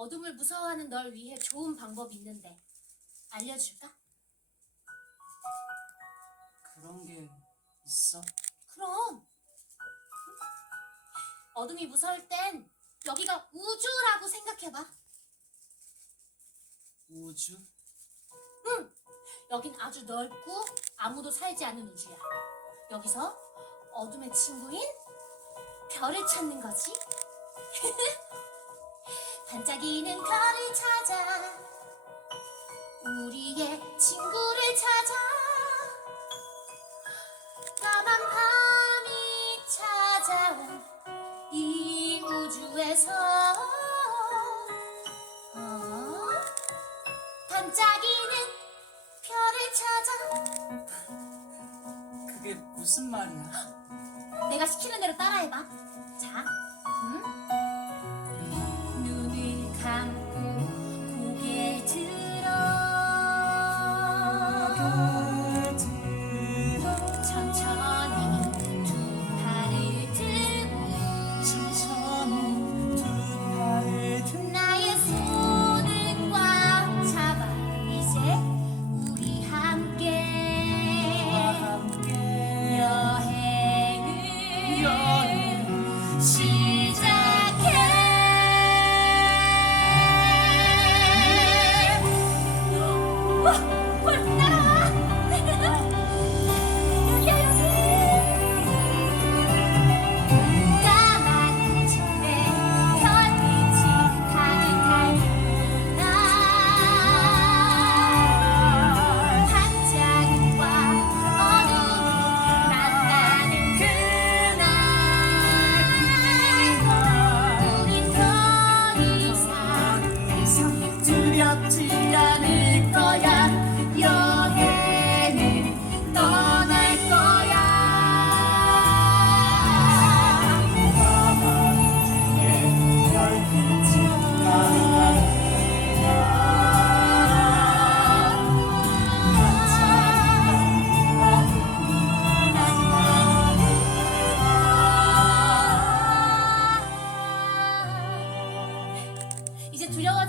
어둠을 무서워하는 널 위해 좋은 방법이 있는데 알려줄까? 그런 게 있어? 그럼 어둠이 무서울 땐 여기가 우주라고 생각해봐. 우주? 여긴 아주 넓고 아무도 살지 않는 우주야. 여기서 어둠의 친구인 별을 찾는 거지. 반짝이는 별을 찾아 우리의 친구를 찾아 까만 밤이 찾아온 이 우주에서 어? 반짝이는 별을 찾아 그게 무슨 말이야? 내가 시키는 대로 따라해봐 자 음?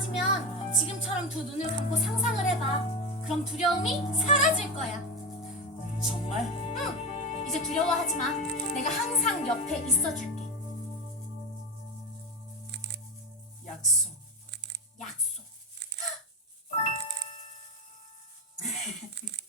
두려워지면 지금처럼 두 눈을 감고 상상을 해봐. 그럼 두려움이 사라질 거야. 정말? 응. 이제 두려워하지 마. 내가 항상 옆에 있어줄게. 약속 약속.